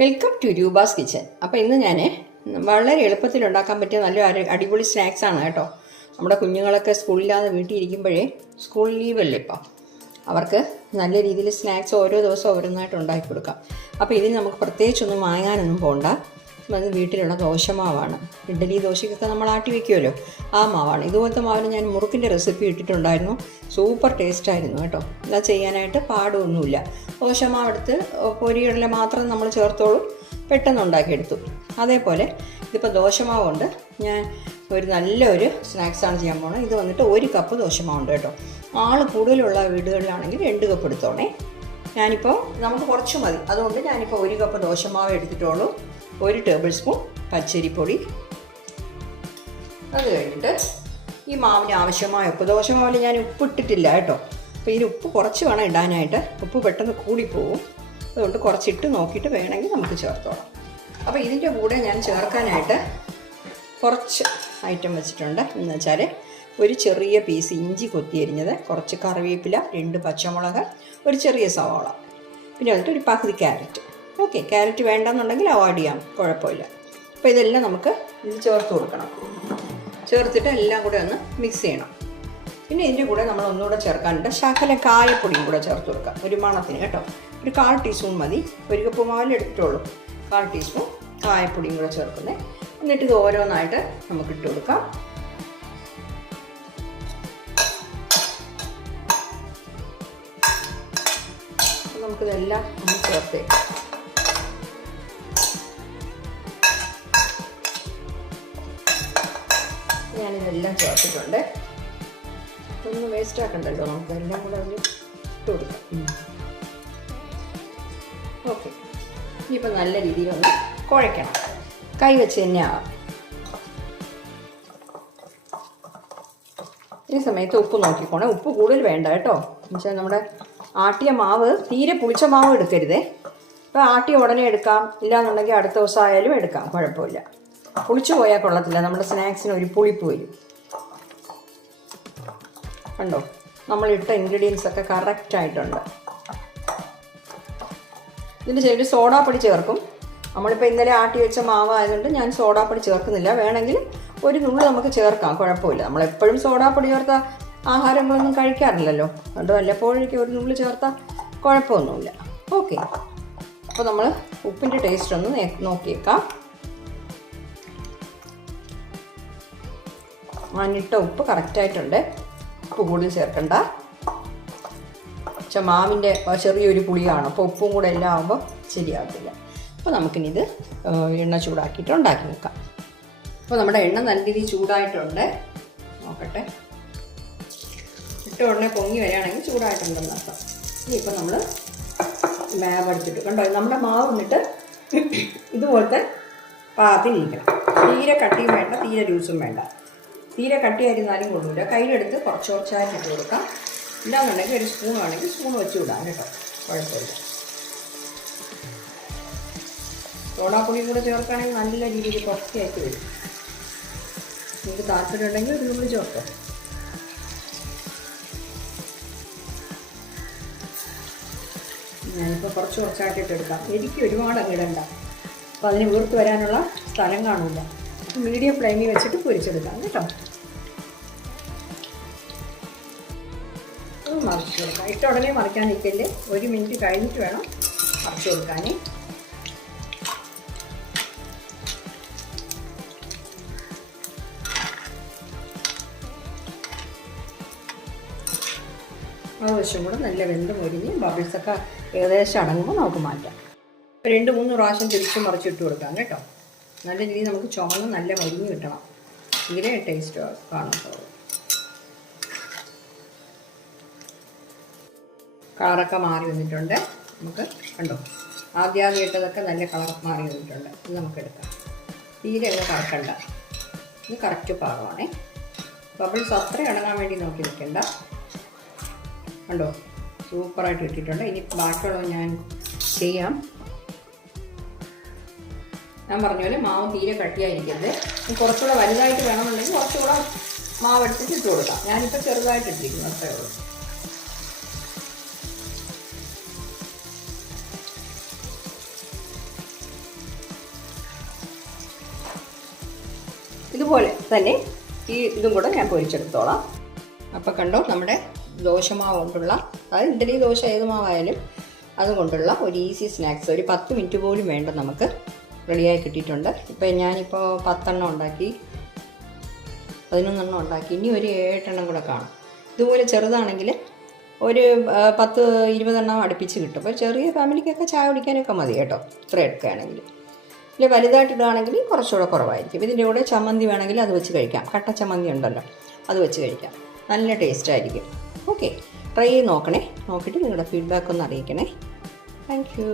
Welcome to Roopa's kitchen. അപ്പോൾ ഇന്ന് ഞാൻ വളരെ എളുപ്പത്തിൽ ഉണ്ടാക്കാൻ പറ്റിയ നല്ല അടിപൊളി സ്നാക്സാണ് കേട്ടോ. നമ്മുടെ കുഞ്ഞുങ്ങളൊക്കെ സ്കൂളില്ലാതെ വീട്ടിൽ ഇരിക്കുമ്പോഴേ, സ്കൂൾ ലീവല്ലേ ഇപ്പം, അവർക്ക് നല്ല രീതിയിൽ സ്നാക്സ് ഓരോ ദിവസവും ഓരോന്നായിട്ട് ഉണ്ടാക്കി കൊടുക്കാം. അപ്പോൾ ഇതിന് നമുക്ക് പ്രത്യേകിച്ചൊന്നും വാങ്ങാനൊന്നും പോകണ്ട. അത് വീട്ടിലുള്ള ദോശമാവാണ്. ഇഡ്ഡലി ദോശയ്ക്കൊക്കെ നമ്മൾ ആട്ടി വയ്ക്കുമല്ലോ, ആ മാവാണ്. ഇതുപോലത്തെ മാവിന് ഞാൻ മുറുക്കിൻ്റെ റെസിപ്പി ഇട്ടിട്ടുണ്ടായിരുന്നു. സൂപ്പർ ടേസ്റ്റായിരുന്നു കേട്ടോ. ഇതാ ചെയ്യാനായിട്ട് പാടൊന്നുമില്ല. ദോശമാവെടുത്ത് പൊരികടല മാത്രം നമ്മൾ ചേർത്തോളും, പെട്ടെന്ന് ഉണ്ടാക്കിയെടുത്തു. അതേപോലെ ഇതിപ്പോൾ ദോശമാവുണ്ട്. ഞാൻ നല്ലൊരു സ്നാക്സാണ് ചെയ്യാൻ പോകുന്നത്. ഇത് വന്നിട്ട് 1 കപ്പ് ദോശമാവുണ്ട് കേട്ടോ. ആൾ കൂടുതലുള്ള വീടുകളിലാണെങ്കിൽ 2 കപ്പ് എടുത്തോണേ. ഞാനിപ്പോൾ നമുക്ക് കുറച്ച് മതി, അതുകൊണ്ട് ഞാനിപ്പോൾ 1 കപ്പ് ദോശമാവ് എടുത്തിട്ടുള്ളൂ. 1 ടേബിൾ സ്പൂൺ പച്ചരിപ്പൊടി. അത് കഴിഞ്ഞിട്ട് ഈ മാവിന് ആവശ്യമായ ഉപ്പ്. ദോശമാവിൽ ഞാൻ ഉപ്പ് ഇട്ടിട്ടില്ല കേട്ടോ. അപ്പോൾ ഇതിന് ഉപ്പ് കുറച്ച് വേണം ഇടാനായിട്ട്. ഉപ്പ് പെട്ടെന്ന് കൂടിപ്പോവും. അതുകൊണ്ട് കുറച്ചിട്ട് നോക്കിയിട്ട് വേണമെങ്കിൽ നമുക്ക് ചേർത്തോളാം. അപ്പോൾ ഇതിൻ്റെ കൂടെ ഞാൻ ചേർക്കാനായിട്ട് കുറച്ച് ഐറ്റം വെച്ചിട്ടുണ്ട്. എന്ന് വെച്ചാൽ ഒരു ചെറിയ പീസ് ഇഞ്ചി കൊത്തിയരിഞ്ഞത്, കുറച്ച് കറിവേപ്പില, 2 പച്ചമുളക്, ഒരു ചെറിയ സവാള, പിന്നെ വന്നിട്ട് ഒരു പകുതി ക്യാരറ്റ്. ഓക്കെ, ക്യാരറ്റ് വേണ്ടെന്നുണ്ടെങ്കിൽ അവോയ്ഡ് ചെയ്യാം, കുഴപ്പമില്ല. അപ്പോൾ ഇതെല്ലാം നമുക്ക് ഇത് ചേർത്ത് കൊടുക്കണം. ചേർത്തിട്ട് എല്ലാം കൂടെ ഒന്ന് മിക്സ് ചെയ്യണം. പിന്നെ ഇതിൻ്റെ കൂടെ നമ്മൾ ഒന്നുകൂടെ ചേർക്കാനുണ്ട് ശകല കായപ്പൊടിയും കൂടെ ചേർത്ത് കൊടുക്കാം, ഒരു മണത്തിന് കേട്ടോ. ഒരു 1/4 ടീസ്പൂൺ മതി. 1 കപ്പ് മാവിൽ എടുത്തിട്ടുള്ളൂ. 1/4 ടീസ്പൂൺ കായപ്പൊടിയും കൂടെ ചേർക്കുന്നത്. എന്നിട്ട് ഇത് ഓരോന്നായിട്ട് നമുക്ക് ഇട്ട് കൊടുക്കാം. നമുക്കിതെല്ലാം ഒന്ന് ചേർത്തേക്കാം. ഞാനിതെല്ലാം ചേർത്തിട്ടുണ്ട്. ഒന്നും വേസ്റ്റ് ആക്കണ്ടല്ലോ, നമുക്ക് എല്ലാം കൂടെ അതിൽ ഇട്ട് കൊടുക്കാം. ഓക്കെ, ഇനിയിപ്പോൾ നല്ല രീതിയിൽ ഒന്ന് കുഴയ്ക്കണം. കൈ വെച്ച് തന്നെ ആവാം. ഈ സമയത്ത് ഉപ്പ് നോക്കിക്കോണേ. ഉപ്പ് കൂടുതൽ വേണ്ട കേട്ടോ. എന്നുവെച്ചാൽ നമ്മുടെ ആട്ടിയ മാവ് തീരെ പുളിച്ച മാവ് എടുക്കരുതേ. ഇപ്പോൾ ആട്ടിയ ഉടനെ എടുക്കാം, ഇല്ലാന്നുണ്ടെങ്കിൽ അടുത്ത ദിവസം ആയാലും എടുക്കാം, കുഴപ്പമില്ല. പുളിച്ചു പോയാൽ കൊള്ളത്തില്ല, നമ്മുടെ സ്നാക്സിന് ഒരു പുളിപ്പ് വരും. കണ്ടോ, നമ്മളിട്ട ഇൻഗ്രീഡിയൻസ് ഒക്കെ കറക്റ്റായിട്ടുണ്ട്. ഇതിൻ്റെ ചെറിയ സോഡാപ്പൊടി ചേർക്കും. നമ്മളിപ്പോൾ ഇന്നലെ ആട്ടി വെച്ച മാവായതുകൊണ്ട് ഞാൻ സോഡാപ്പൊടി ചേർക്കുന്നില്ല. വേണമെങ്കിൽ ഒരു നുള്ളി നമുക്ക് ചേർക്കാം, കുഴപ്പമില്ല. നമ്മളെപ്പോഴും സോഡാപ്പൊടി ചേർത്ത ആഹാരങ്ങളൊന്നും കഴിക്കാറില്ലല്ലോ, അതുകൊണ്ട് വല്ലപ്പോഴേക്കും ഒരു നുള്ളി ചേർത്താൽ കുഴപ്പമൊന്നുമില്ല. ഓക്കെ, അപ്പോൾ നമ്മൾ ഉപ്പിൻ്റെ ടേസ്റ്റ് ഒന്ന് നോക്കിയേക്കാം. ഞാനിട്ട ഉപ്പ് കറക്റ്റായിട്ടുണ്ട്. ഉപ്പ് കൂടുതൽ ചേർക്കണ്ട. പക്ഷെ മാവിൻ്റെ ചെറിയൊരു പുളിയാണ്, അപ്പോൾ ഉപ്പും കൂടെ എല്ലാം ആകുമ്പോൾ ശരിയാകത്തില്ല. അപ്പോൾ നമുക്കിനി ഇത് എണ്ണ ചൂടാക്കിയിട്ട് ഉണ്ടാക്കി വെക്കാം. അപ്പോൾ നമ്മുടെ എണ്ണ നല്ല രീതിയിൽ ചൂടായിട്ടുണ്ട്. നോക്കട്ടെ, ഇട്ട ഉടനെ പൊങ്ങി വരികയാണെങ്കിൽ ചൂടായിട്ടുണ്ടെന്ന് അർത്ഥം. ഇനിയിപ്പോൾ നമ്മൾ മാവ് എടുത്തിട്ട് കണ്ടോ, നമ്മുടെ മാവ് വന്നിട്ട് ഇതുപോലത്തെ പാകത്തിനിരിക്കണം. തീരെ കട്ടിയും വേണ്ട, തീരെ ലൂസും വേണ്ട. തീരെ കട്ടിയായിരുന്നാലും കൊള്ളില്ല. കയ്യിലെടുത്ത് കുറച്ച് കുറച്ചായിട്ട് ഇട്ട് കൊടുക്കാം. ഇല്ലാന്നുണ്ടെങ്കിൽ ഒരു സ്പൂൺ വേണമെങ്കിൽ സ്പൂൺ വെച്ച് വിടാം കേട്ടോ, കുഴപ്പമില്ല. സോഡാപ്പൊടിയും കൂടെ ചേർക്കുകയാണെങ്കിൽ നല്ല രീതിയിൽ കുറച്ചായിട്ട് വരും. നിങ്ങൾക്ക് താല്പര്യം ഉണ്ടെങ്കിൽ ഒരു നുള്ളി ചേർക്കാം. ഞാനിപ്പോൾ കുറച്ച് കുറച്ചായിട്ട് ഇട്ടെടുക്കാം. എനിക്ക് ഒരുപാട് അങ്ങിടണ്ട, അപ്പോൾ അതിന് വീർത്ത് വരാനുള്ള സ്ഥലം കാണില്ല. അപ്പോൾ മീഡിയം ഫ്ലെയിമിൽ വെച്ചിട്ട് പൊരിച്ചെടുക്കാം കേട്ടോ. മറിച്ച് കൊടുക്കാം. ഇട്ട ഉടനെ മറിക്കാൻ നിൽക്കല്ലേ, 1 മിനിറ്റ് കഴിഞ്ഞിട്ട് വേണം മറിച്ച് കൊടുക്കാൻ. ആ വശം കൂടെ നല്ല വെന്ത് മൊരിഞ്ഞ് ബബിൾസൊക്കെ ഏകദേശം അടങ്ങുമ്പോൾ നമുക്ക് മാറ്റാം. 2-3 പ്രാവശ്യം തിരിച്ച് മറിച്ചിട്ട് കൊടുക്കാം കേട്ടോ. നല്ല രീതിയിൽ നമുക്ക് ചുമന്ന് നല്ല മൊരിഞ്ഞ് കിട്ടണം. തീരെ ടേസ്റ്റ് കാണത്തുള്ളൂ. കളറൊക്കെ മാറി വന്നിട്ടുണ്ട്. നമുക്ക് കണ്ടോ, ആദ്യം ഇട്ടതൊക്കെ നല്ല കളർ മാറി വന്നിട്ടുണ്ട്. ഇത് നമുക്ക് എടുക്കാം. തീരെ അങ്ങ് കറക്കണ്ട, ഇത് കറക്റ്റ് പാകമാണേ. ബബിൾസ് അത്ര അടങ്ങാൻ വേണ്ടി നോക്കി നിൽക്കണ്ട. കണ്ടോ, സൂപ്പറായിട്ട് ഇട്ടിട്ടുണ്ട്. ഇനി ബാക്കിയുള്ളത് ഞാൻ ചെയ്യാം. ഞാൻ പറഞ്ഞ പോലെ മാവ് തീരെ കട്ടിയായിരിക്കരുത്. കുറച്ചുകൂടെ വലുതായിട്ട് വേണമെന്നുണ്ടെങ്കിൽ കുറച്ചുകൂടെ മാവ് എടുത്തിട്ട് ഇട്ട് കൊടുക്കാം. ഞാനിപ്പോൾ ചെറുതായിട്ട് ഇട്ടിരിക്കുന്നു, അത്രയേ ഉള്ളൂ. ഇതുപോലെ തന്നെ ഇതും കൂടെ ഞാൻ പൊരിച്ചെടുത്തോളാം. അപ്പോൾ കണ്ടോ, നമ്മുടെ ദോശമാവ് കൊണ്ടുള്ള, അതായത് ഇഡ്ഡലി ദോശ ഏത് മാവായാലും അതുകൊണ്ടുള്ള ഒരു ഈസി സ്നാക്സ്, ഒരു 10 മിനിറ്റ് പോലും വേണ്ട നമുക്ക് റെഡിയായി കിട്ടിയിട്ടുണ്ട്. ഇപ്പം ഞാനിപ്പോൾ 10 എണ്ണം ഉണ്ടാക്കി, 11 എണ്ണം ഉണ്ടാക്കി, ഇനി ഒരു 7 എണ്ണം കൂടെ കാണും. ഇതുപോലെ ചെറുതാണെങ്കിൽ ഒരു 10-20 എണ്ണം അടുപ്പിച്ച് കിട്ടും. അപ്പോൾ ചെറിയ ഫാമിലിക്കൊക്കെ ചായ കുടിക്കാനൊക്കെ മതി കേട്ടോ, ഇത്ര എടുക്കുകയാണെങ്കിൽ. ഇല്ല വലുതായിട്ടിടുകയാണെങ്കിൽ കുറച്ചുകൂടെ കുറവായിരിക്കും. ഇതിൻ്റെ കൂടെ ചമ്മന്തി വേണമെങ്കിൽ അത് വെച്ച് കഴിക്കാം, കട്ട ചമ്മന്തി ഉണ്ടല്ലോ, അത് വെച്ച് കഴിക്കാം, നല്ല ടേസ്റ്റ് ആയിരിക്കും. ഓക്കെ, ട്രൈ ചെയ്ത് നോക്കണേ. നോക്കിയിട്ട് നിങ്ങളുടെ ഫീഡ്ബാക്ക് ഒന്ന് അറിയിക്കണേ. Thank you.